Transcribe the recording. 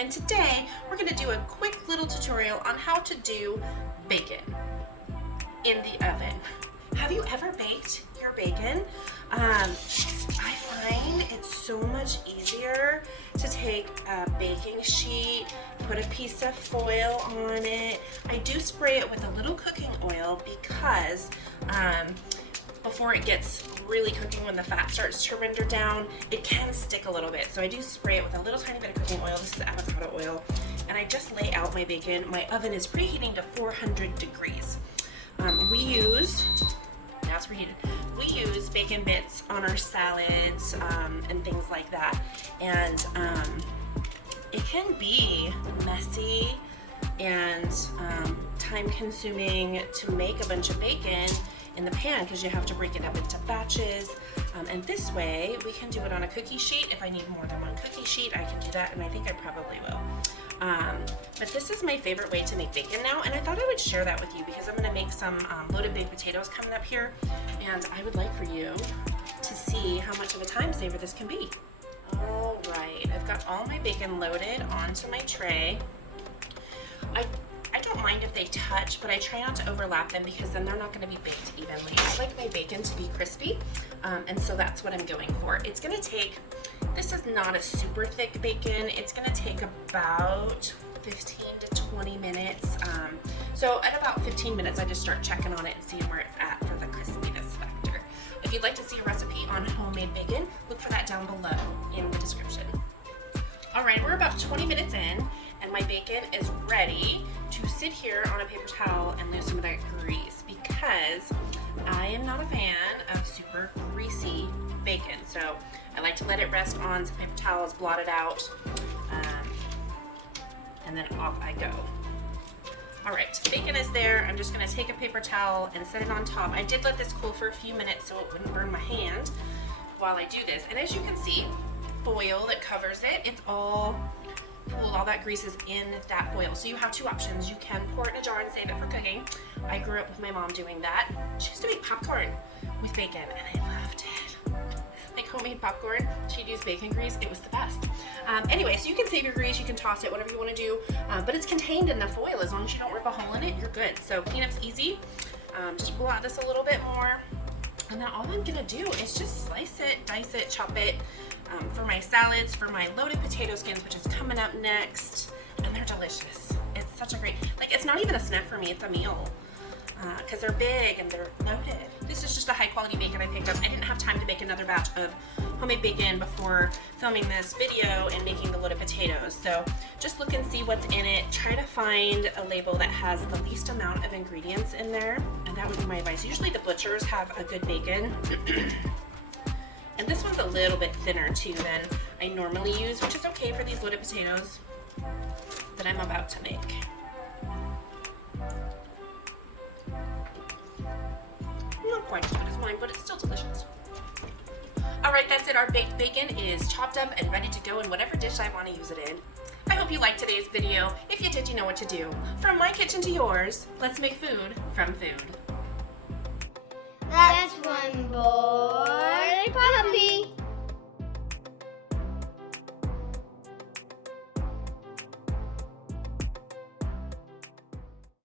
and today we're going to do a quick little tutorial on how to do bacon in the oven. Have you ever baked your bacon? I find it's so much easier to take a baking sheet, put a piece of foil on it. I do spray it with a little cooking oil because before it gets really cooking, when the fat starts to render down, it can stick a little bit. So I do spray it with a little tiny bit of cooking oil. This is avocado oil. And I just lay out my bacon. My oven is preheating to 400 degrees. Now it's preheated. We use bacon bits on our salads and things like that. And it can be messy and time consuming to make a bunch of bacon in the pan because you have to break it up into batches. And this way we can do it on a cookie sheet. If I need more than one cookie sheet, I can do that, and I think I probably will. But this is my favorite way to make bacon now, and I thought I would share that with you because I'm going to make some loaded baked potatoes coming up here, and I would like for you to see how much of a time saver this can be. All right, I've got all my bacon loaded onto my tray. I don't mind if they touch, but I try not to overlap them because then they're not going to be baked evenly. I like my bacon to be crispy, and so that's what I'm going for. It's going to take, this is not a super thick bacon. It's going to take about 15 to 20 minutes. So at about 15 minutes, I just start checking on it and seeing where it's at for the crispiness factor. If you'd like to see a recipe on homemade bacon, look for that down below in the description. All right, we're about 20 minutes in, and my bacon is ready to sit here on a paper towel and lose some of that grease because I am not a fan of super greasy bacon. So I like to let it rest on some paper towels, blot it out, and then off I go. All right, bacon is there. I'm just gonna take a paper towel and set it on top. I did let this cool for a few minutes so it wouldn't burn my hand while I do this. And as you can see, foil that covers it, it's all pooled, all that grease is in that foil. So you have two options. You can pour it in a jar and save it for cooking. I grew up with my mom doing that. She used to make popcorn with bacon and I loved it. Like homemade popcorn, she'd use bacon grease. It was the best. Anyway, so you can save your grease, you can toss it, whatever you want to do, but it's contained in the foil. As long as you don't rip a hole in it, you're good. So cleanup's easy. Just pull out this a little bit more. And then all I'm gonna do is just slice it, dice it, chop it for my salads, for my loaded potato skins, which is coming up next. And they're delicious. It's such a great, like, it's not even a snack for me, it's a meal. Because they're big and they're loaded. This is just a high quality bacon I picked up. I didn't have time to make another batch of homemade bacon before filming this video and making the loaded potatoes. So just look and see what's in it. Try to find a label that has the least amount of ingredients in there. And that would be my advice. Usually the butchers have a good bacon. And this one's a little bit thinner too than I normally use, which is okay for these loaded potatoes that I'm about to make. Not quite as good as mine, but it's still delicious. All right, that's it. Our baked bacon is chopped up and ready to go in whatever dish I want to use it in. I hope you liked today's video. If you did, you know what to do. From my kitchen to yours, let's make food from food. That's one boy.